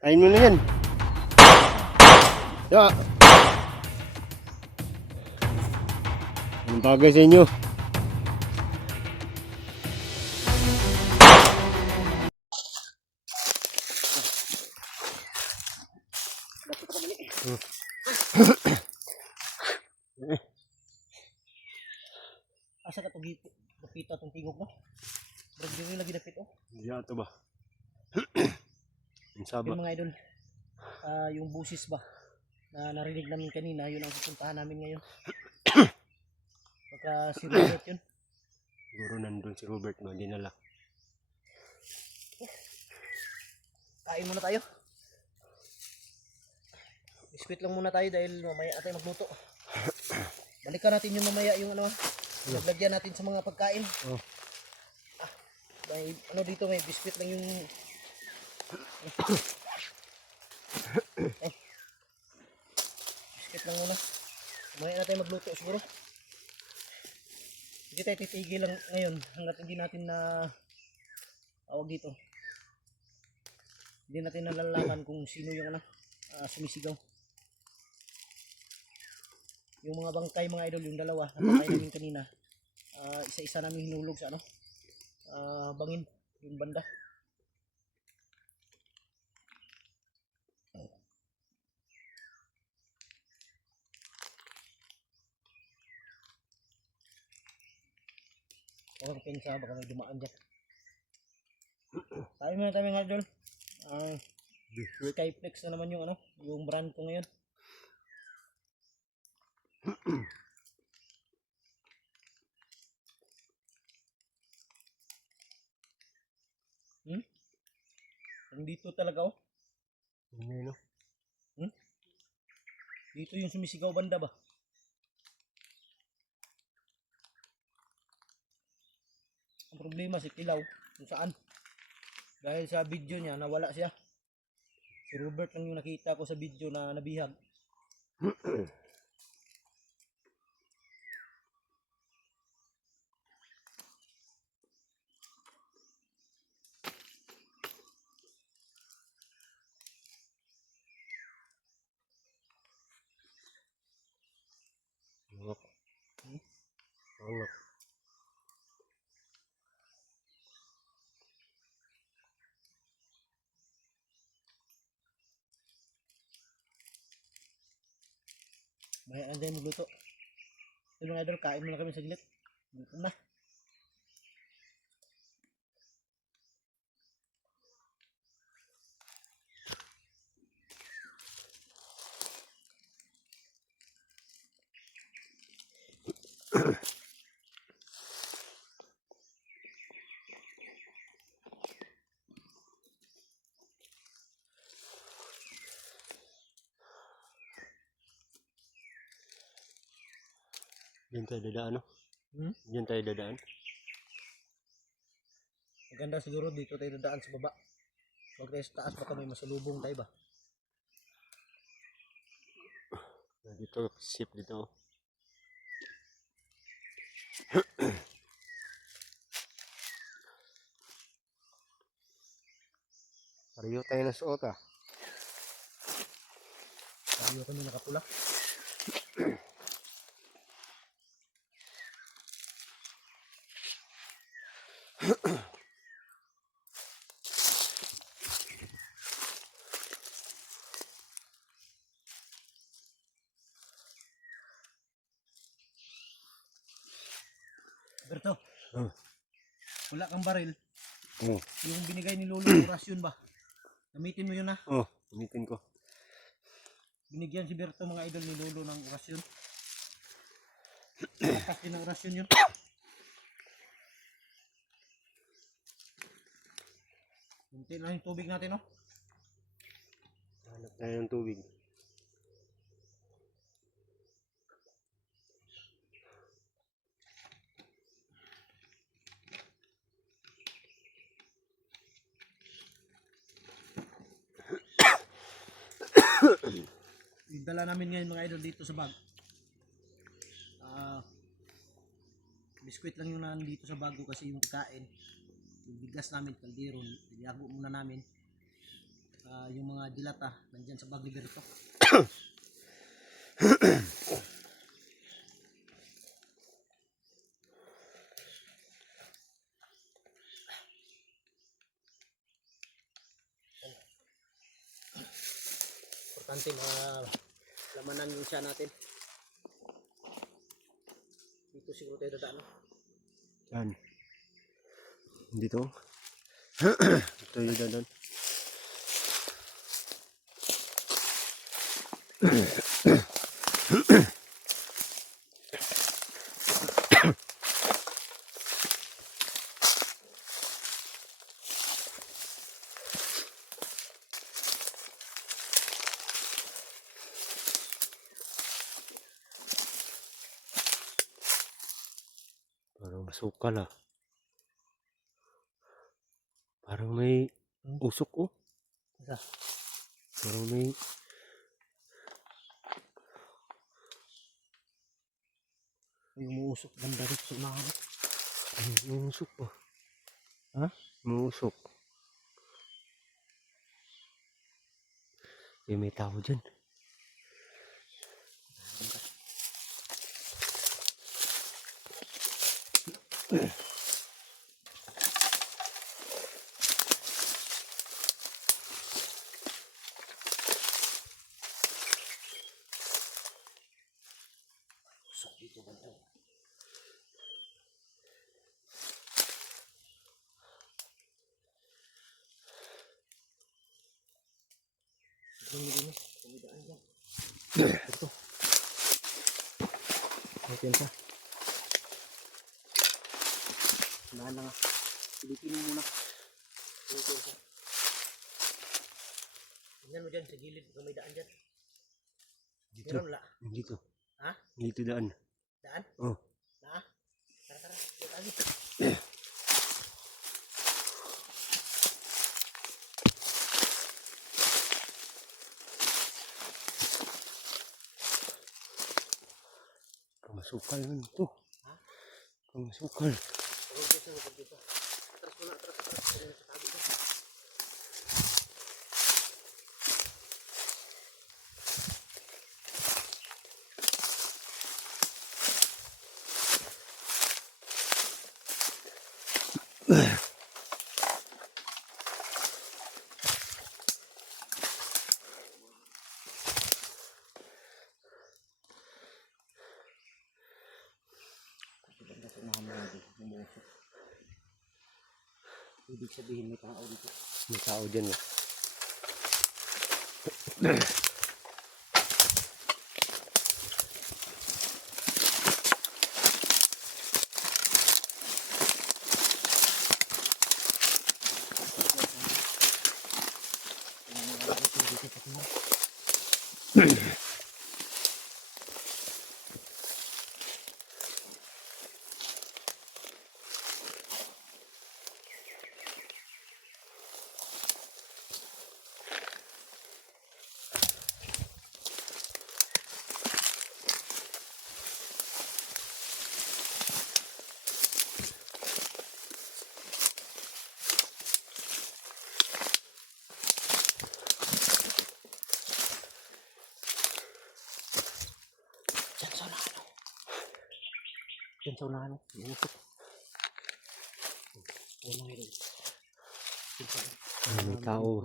Kain mo na yan. Ya. Anong bagay sa inyo? Asa ka to dapita tong tingog no? Brad diri lagi dapit oh. Diyan ito ba? Ang saba. Yung mga idol, yung busis ba na narinig namin kanina, yun ang pupuntahan namin ngayon. Baka si Robert yun. Siguro nandun si Robert na dinala. Kain muna tayo. Biskwit lang muna tayo dahil mamaya tayo magluto. Balikan natin yung mamaya yung ano, naglagyan natin sa mga pagkain. Oh. May ano dito, may biskwit lang yung biskwit lang muna. Mamaya na tayo magluto siguro. Hindi tayo titigil lang ngayon hanggat hindi natin na tawag dito. Hindi natin nalalaman kung sino yung ano, sumisigaw. Yung mga bangkay mga idol, yung dalawa na patay namin kanina, isa-isa namin hinulog sa ano, bangin, yung banda. Huwag pensa, baka may dumaan dyan. Tayo muna tayo mga idol. Skyflex na naman yung ano, yung brand ko ngayon. Dito talaga oh. Ano? Dito yung sumisigaw banda ba? Ang problema si Kilaw kung saan. Dahil sa video niya nawala siya. Si Robert lang yung nakita ko sa video na nabihag. Angok. Angok. Maya na tayo magluto. Yung mga idol, kain muna kami saglit. Gutom na. Diyan tayo dadaan, no? Diyan tayo dadaan. Maganda siguro dito tayo dadaan sa baba. Huwag tayo sa taas, baka may masalubong tayo ba? Dito, sip dito. Pareho tayo na suot, ah. Pareho kami nakapula. Berto, wala kang baril. Yung binigay ni Lolo, orasyon ba? Gamitin mo yun ha. Gamitin ko. Binigyan si Berto mga idol ni Lolo ng orasyon. Lakas din ng orasyon yun. Kunti lang yung tubig natin oh. Hanap tayo ng tubig. Yung dala namin ngayon mga idol dito sa bag. Biskwit lang yung nandito sa bag ko kasi yung kain. Yung bigas namin, kaldero, nilago muna namin. yung mga dilata nandyan sa bag liberto. Importante lamanan yung siya natin. Dito siguro tayo dadaan. No? Yan. Dito. Ito yung dadaan. Parang masukal ah. Parang may usok oh. Isa. Parang may umuusok banda dito sa unahan. may usok pa. Ha? May usok. May tao dyan. Usok dito banda. Kumidaan dyan. Ito. Natin siya. Sanahan na nga. Silipin mo muna. Natin siya. Tingnan mo dyan sa gilid. Kung may daan dyan. Dito. Meron wala. Dito. Ha? Dito daan. Daan? Oh. Na? Tara. Daan. Kamasukal man ito. Ha? Kamasukal. Huwag dyan sa lupag dito. Atras muna. Tingnan sa tabi dyan. Ibig sabihin may tao dito. May tao dyan ah. Diyan sa unahan. Iusok. Ayun lang yun. May tao.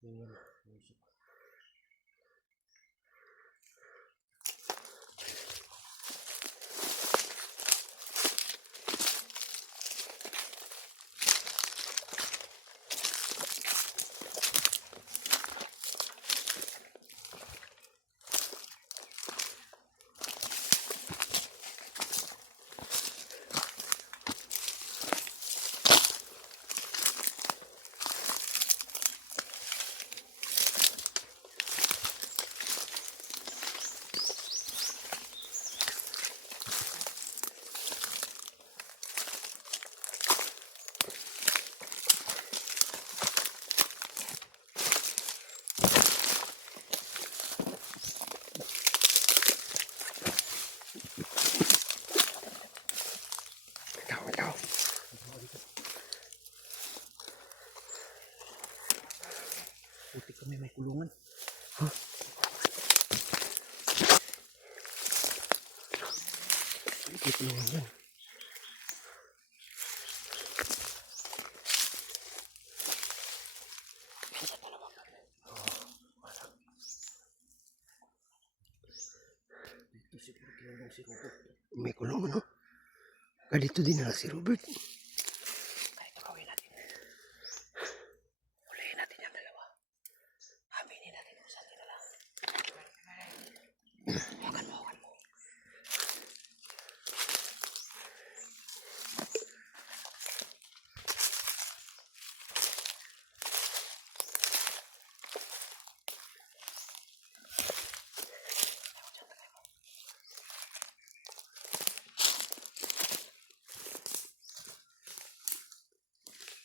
Iusok. Putik kami may kulungan. May kulungan yan. Dito siguro kinulong si Robert. May kulungan, no? Dito din na si Robert. Ganito gawin natin. Hulihin natin yung dalawa. Aminin natin kung saan nila lang. Hawakan mo, hawakan mo.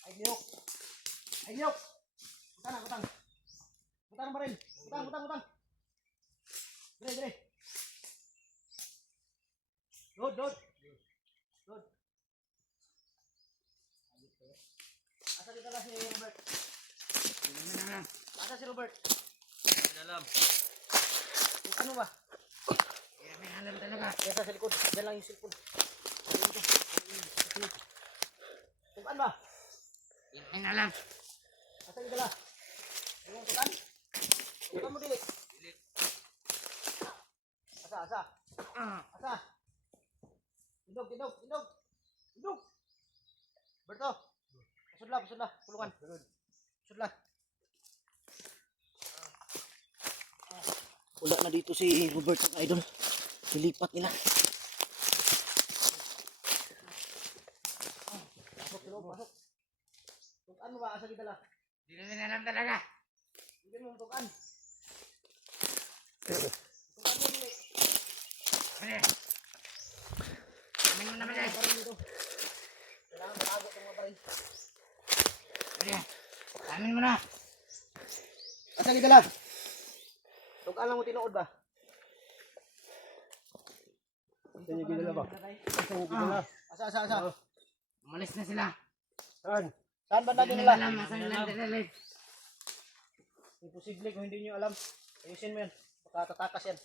Ay, niyok! Ay, niyok! Butang na, butang! Butang pa rin! Butang, butang, butang! Dire, dire! Load, load! Load! Asa dito na si Robert? Asa si Robert? Alam. Kung ano ba? May alam talaga. Yan sa likod. Yan lang yung cellphone. Tukan ba? May alam. Asa yung dala? Yung tukan? Tukan mo dili. Asa, asa. Asa. Indog, indog, indog. Indog. Berto. Pasudla, pasudla. Pulungan. Pasudla. Wala na dito si Robert ang idol. Silipat nila. Pasok, tulog, pasok. Tukan mo ba? Asa yung dala? Hindi namin alam talaga. Hindi mo tukan. Tukan mo dili. Pwede. Amin mo naman eh. Baril dito. Kailangan matago itong mga baril. Pwede. Amin mo na. Asa yung dala? Tukan lang mo tinuod ba? Asa niyo gidala ba? Asa niyo gidala? Asa, asa, asa. Umalis na sila. Saan? Saan ba natin Hindi nila? namin alam. Asan nila dalalit. Imposible kung hindi nyo alam. Ayusin mo yan. Baka tatakas yan.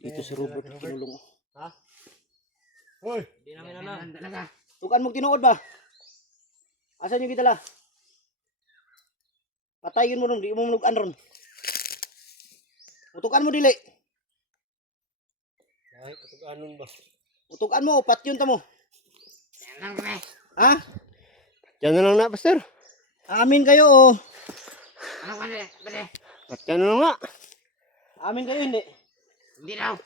Dito si Robert kinulong. Ha? Hoy! Hindi namin alam talaga. Tukan mo tinuod ba? Asan yung gidala? Patayin mo ron, di mo manugan ron. Utukan mo dili. Ay, katuganon ba? Utukan mo, upat yun tamo. Yan lang kami. Ha? Diyan na lang na, Pastor. Amin kayo o. Ano pwede? Pwede. Diyan na lang nga. Amin kayo hindi. Hindi daw.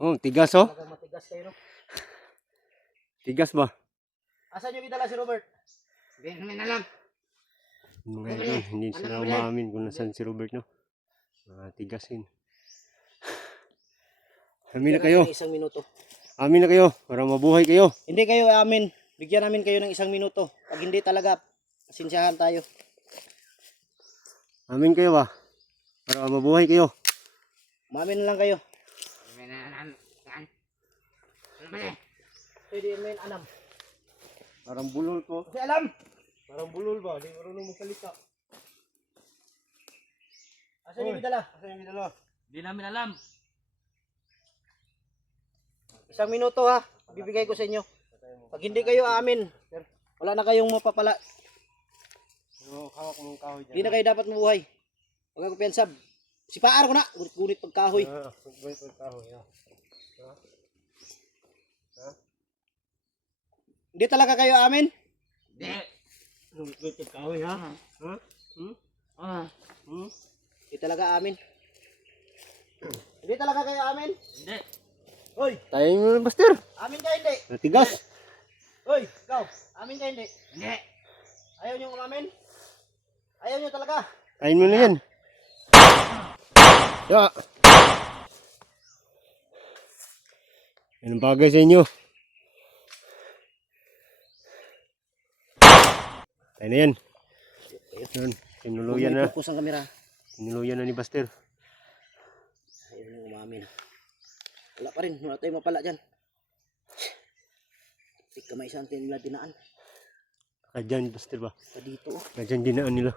Oh, tigas oh. Talagang matigas kayo no. Tigas ba? Asan yung gidala si Robert? Hindi namin alam. Mga idol, hindi sila umamin kung nasan si Robert, no? Tigasin. Amin na kayo. Isang minuto. Amin na kayo. Para mabuhay kayo. Hindi kayo amin. Bigyan namin kayo ng isang minuto. Pag hindi talaga, pasensyahan tayo. Amin kayo ba? Para mabuhay kayo. Umamin na lang kayo. Hindi namin alam. Yan. Ano pwede? Pwede may alam. Parang bulol ko. Kasi alam. Parang bulol ba? Hindi marunong magsalita. Asan yung gidala? Asan yung gidala? Hindi namin alam. Isang minuto ha. Bibigay ko sa inyo. Pag hindi kayo amin, wala na kayong mapapala. Pero hawak mong kahoy dyan. Hindi na kayo dapat mabuhay. Huwag ako piyansab. Sipaar ko na. Gunit pagkahoy. Gunit pagkahoy. Hindi talaga kayo amin? Hindi. Gunit pagkahoy ha? Ha? Hindi talaga amin. Hindi talaga kayo amin? Hindi. Hoy, Tayo mo na, Pastor. amin ka hindi? Natigas. Hoy, ikaw, amin ka hindi? Hindi. Ayaw nyo umamin? Ayaw nyo talaga? Kain mo na yan. Ya. Yan ang bagay sa inyo. Tayo na yan. Yun. Tinuluyan na. Focus ang kamera. Tinuluyan na ni Pastor. Ayaw nyo umamin. Wala pa rin, wala tayong mapala dyan. Tika may isang nila dinaan. Kaya dyan, Buster ba? Sa dito oh. Kaya dyan dinaan nila.